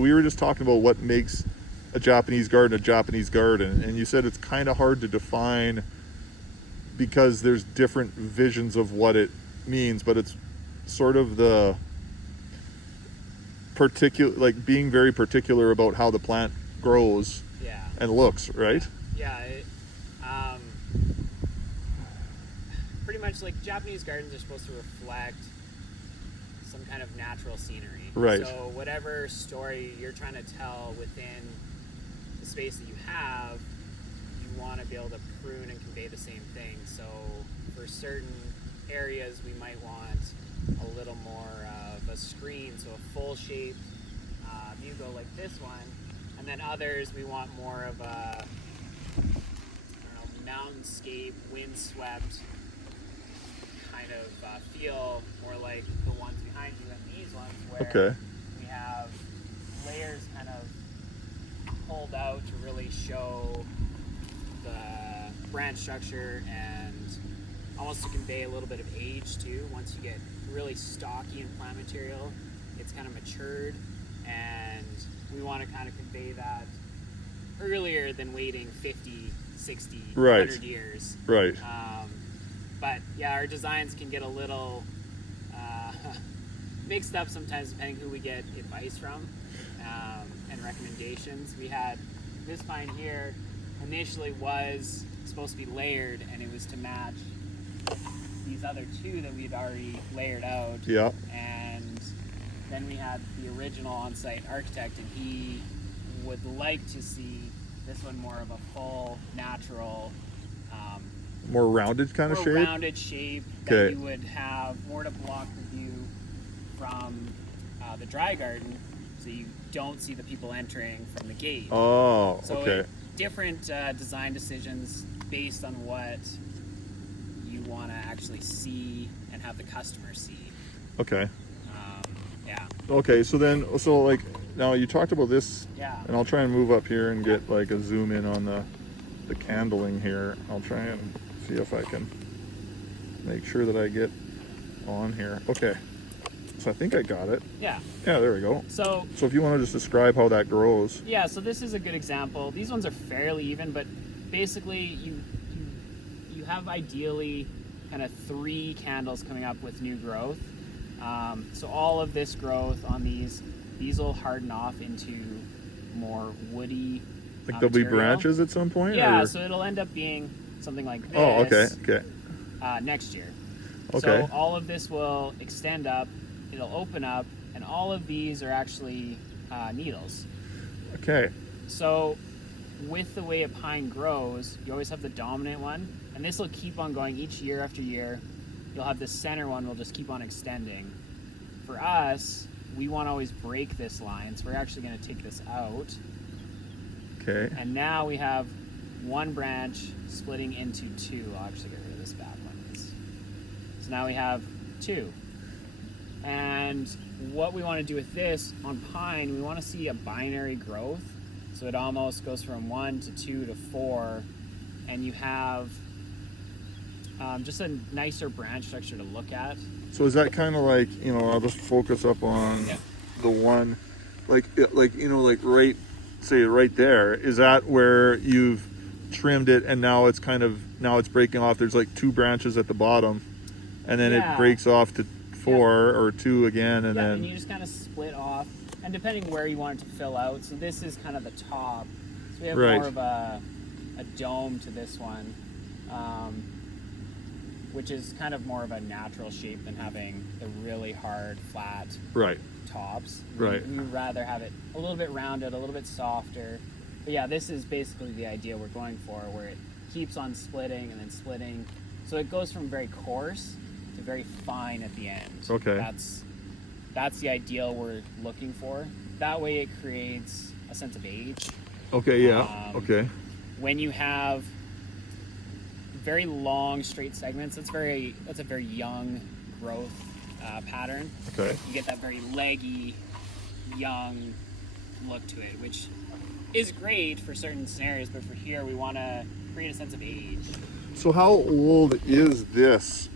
We were just talking about what makes a Japanese garden, and you said it's kind of hard to define because there's different visions of what it means, but it's sort of the particular, like being very particular about how the plant grows and looks, right? Pretty much like Japanese gardens are supposed to reflect some kind of natural scenery. Right. So whatever story you're trying to tell within the space that you have, you want to be able to prune and convey the same thing. So for certain areas, we might want a little more of a screen, so a full shaped Yugo like this one, and then others we want more of a, mountainscape, windswept kind of feel, more like the ones behind you and these ones where we have layers kind of pulled out to really show the branch structure and almost to convey a little bit of age too. Once you get really stocky in plant material, it's kind of matured, and we want to kind of convey that earlier than waiting 50, 60, 100 years. Right. But yeah, our designs can get a little mixed up sometimes depending who we get advice from and recommendations. We had this pine here initially was supposed to be layered, and it was to match these other two that we'd already layered out. Yeah. And then we had the original on-site architect, and he would like to see this one more of a full, natural, more rounded kind of shape? More rounded shape that you would have more to block the view from the dry garden, so you don't see the people entering from the gate. Oh, so different design decisions based on what you want to actually see and have the customer see. Okay. Yeah. Okay, so like now you talked about this, and I'll try and move up here and get like a zoom in on the candling here. I'll try and see if I can make sure that I get on here. Okay, so I think I got it. Yeah, there we go. So if you want to just describe how that grows. Yeah, so this is a good example. These ones are fairly even, but basically you have ideally kind of 3 candles coming up with new growth. So all of this growth on these will harden off into more woody like there'll be branches at some point? Yeah, so it'll end up being something like this. Oh, okay. Next year. Okay. So all of this will extend up, it'll open up, and all of these are actually needles. Okay. So with the way a pine grows, you always have the dominant one, and this will keep on going each year after year. You'll have the center one will just keep on extending. For us, we want to always break this line, so we're actually going to take this out. Okay. And now we have one branch splitting into 2. I'll actually get rid of this back one. So now we have 2. And what we want to do with this, on pine, we want to see a binary growth. So it almost goes from 1 to 2 to 4, and you have just a nicer branch structure to look at. So is that kind of like, I'll just focus up on the one, like right, say right there. Is that where you've trimmed it and now it's breaking off? There's like 2 branches at the bottom, and then it breaks off to 4 or 2 again, and then you just kind of split off, and depending where you want it to fill out. So this is kind of the top. So we have more of a dome to this one. Which is kind of more of a natural shape than having the really hard, flat tops. Right. We'd rather have it a little bit rounded, a little bit softer. But yeah, this is basically the idea we're going for, where it keeps on splitting and then splitting. So it goes from very coarse to very fine at the end. Okay. That's the ideal we're looking for. That way it creates a sense of age. Okay, yeah. Okay. When you have very long straight segments, that's a very young growth pattern. Okay. You get that very leggy, young look to it, which is great for certain scenarios, but for here we want to create a sense of age. So how old is this?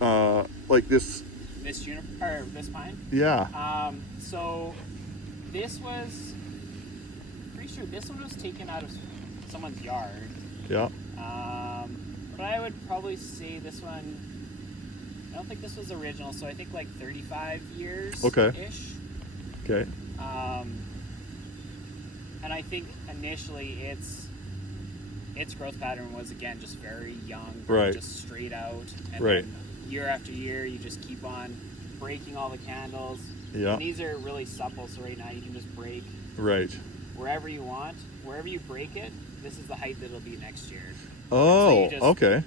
Like this juniper or this pine? Yeah. So This was, pretty sure this one was taken out of someone's yard. Yeah. But I would probably say this one, I don't think this was original, so I think like 35 years ish. Okay. And I think initially its growth pattern was, again, just very young, right, just straight out, and right, then year after year you just keep on breaking all the candles. Yeah. And these are really supple, so right now you can just break right wherever you want. Wherever you break it, this is the height that it'll be next year. Oh, so okay.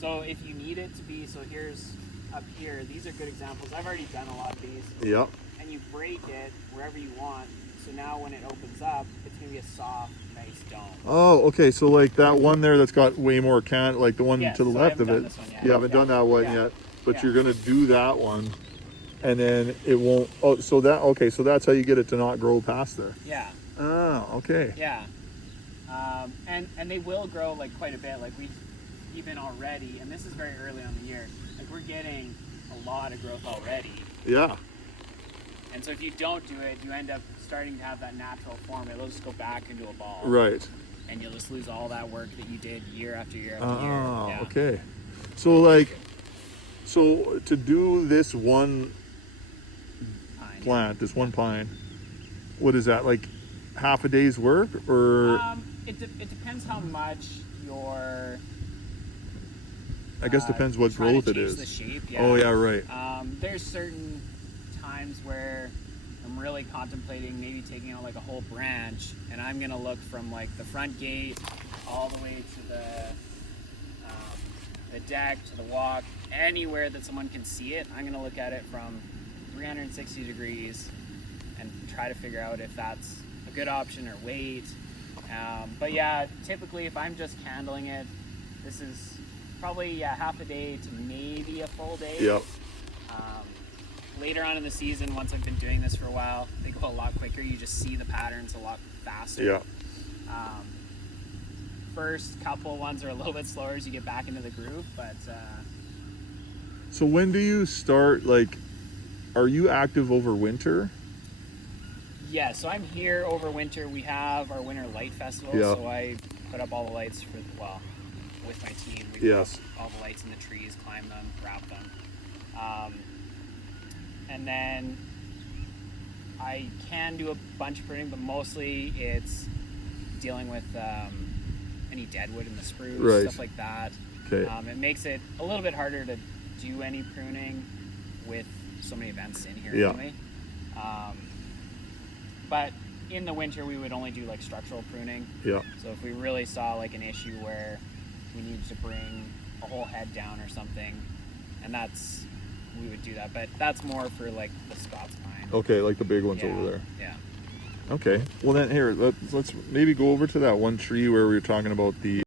So if you need it to be, so here's up here, these are good examples. I've already done a lot of these. Yep. And you break it wherever you want, so now when it opens up, it's going to be a soft, nice dome. Oh, okay. So like that one there that's got way more like the one Yes, to the so left of it. You haven't done that one yet, but you're going to do that one, and then it won't. Oh, so that, okay. So that's how you get it to not grow past there. Yeah. Oh, okay. Yeah. And they will grow like quite a bit. Like we even already, and this is very early on in the year, like we're getting a lot of growth already. Yeah. And so if you don't do it, you end up starting to have that natural form. It'll just go back into a ball. Right. And you'll just lose all that work that you did year after year after year. Oh, Yeah. okay. So like, so to do this one plant, this one pine, what is that, like half a day's work, or? It depends how much your. I guess depends what growth it is. The shape, yeah. Oh yeah, right. There's certain times where I'm really contemplating maybe taking out like a whole branch, and I'm gonna look from like the front gate all the way to the deck, to the walk, anywhere that someone can see it. I'm gonna look at it from 360 degrees and try to figure out if that's a good option or wait. But yeah, typically if I'm just handling it, this is probably half a day to maybe a full day. Yep. Later on in the season, once I've been doing this for a while, they go a lot quicker. You just see the patterns a lot faster. Yeah. First couple ones are a little bit slower as you get back into the groove, but. So when do you start, like, are you active over winter? Yeah, so I'm here over winter. We have our winter light festival, Yeah. so I put up all the lights for, with my team. We put up all the lights in the trees, climb them, wrap them. And then I can do a bunch of pruning, but mostly it's dealing with any deadwood in the spruce, stuff like that. Okay. It makes it a little bit harder to do any pruning with so many events in here anyway. But in the winter, we would only do like structural pruning. Yeah. So if we really saw like an issue where we needed to bring a whole head down or something, and we would do that. But that's more for like the Scots pine. Okay, like the big ones over there. Yeah. Okay. Well then, here, let's maybe go over to that one tree where we were talking about the